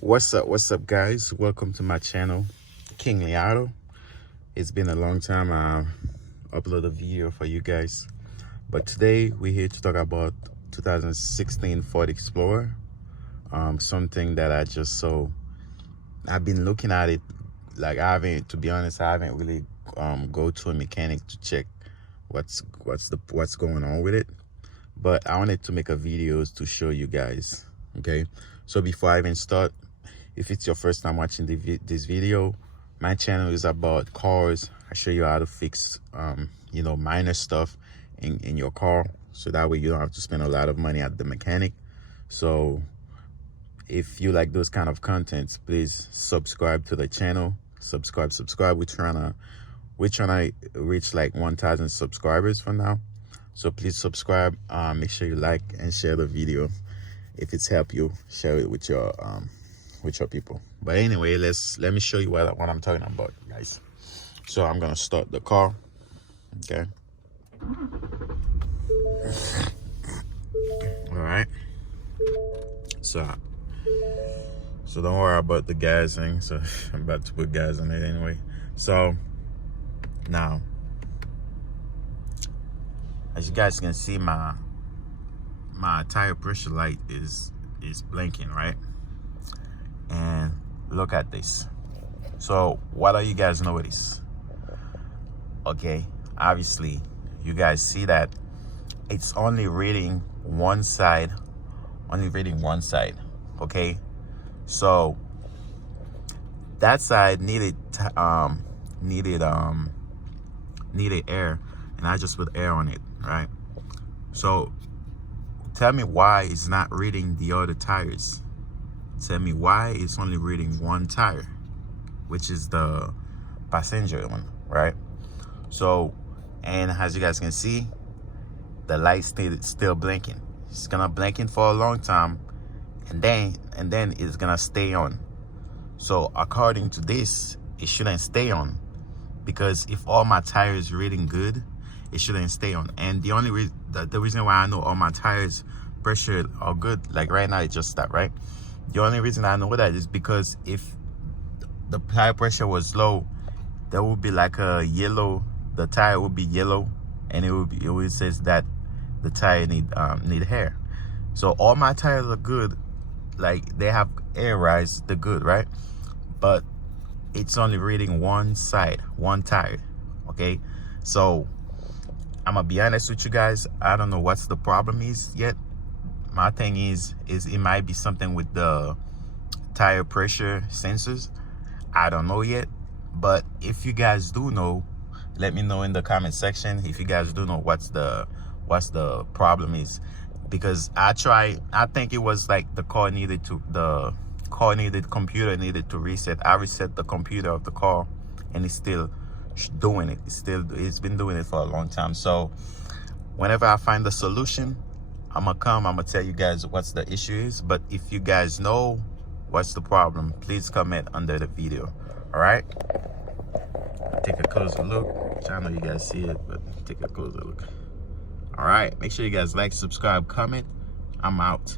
What's up guys, welcome to my channel, Kingley. It's been a long time I upload a video for you guys, but today we're here to talk about 2016 Ford Explorer. Something that I just saw. I've been looking at it, like to be honest, I haven't really go to a mechanic to check what's going on with it, but I wanted to make a video to show you guys. Okay, so before I even start, if it's your first time watching this video, my channel is about cars. I show you how to fix minor stuff in your car, so that way you don't have to spend a lot of money at the mechanic. So if you like those kind of contents, please subscribe to the channel. Subscribe. We're trying to reach like 1,000 subscribers for now, so please subscribe. Make sure you like and share the video. If it's helped you, share it with your people. But anyway, let me show you what I'm talking about, guys. So I'm gonna start the car. Okay, all right. So don't worry about the gas thing. So I'm about to put gas in it anyway. So now, as you guys can see, my tire pressure light is blinking, right? And look at this. So what do you guys notice? Okay, obviously you guys see that it's only reading one side. Okay, so that side needed air, and I just put air on it, right? So tell me why it's not reading the other tires. Tell me why it's only reading one tire, which is the passenger one, right? So, and as you guys can see, the light still blinking. It's gonna blinking for a long time, and then it's gonna stay on. So according to this, it shouldn't stay on, because if all my tires reading good, it shouldn't stay on. And the only reason, the reason why I know all my tires pressure are good, like right now it just stopped, right? The only reason I know that is because if the tire pressure was low, there would be like a yellow, the tire would be yellow, and it would says that the tire need air. So all my tires are good, like they have air rise, they're good, right? But it's only reading one side, one tire. Okay, so I'm gonna be honest with you guys, I don't know what's the problem is yet. My thing is it might be something with the tire pressure sensors. I don't know yet, but if you guys do know, let me know in the comment section if you guys do know what's the problem is. Because I think it was like the computer needed to reset. I reset the computer of the car, and it's still doing it. It's been doing it for a long time. So whenever I find the solution, I'm gonna tell you guys what's the issue is. But if you guys know what's the problem, please comment under the video. All right, take a closer look. I know you guys see it, but take a closer look. All right, make sure you guys like, subscribe, comment. I'm out.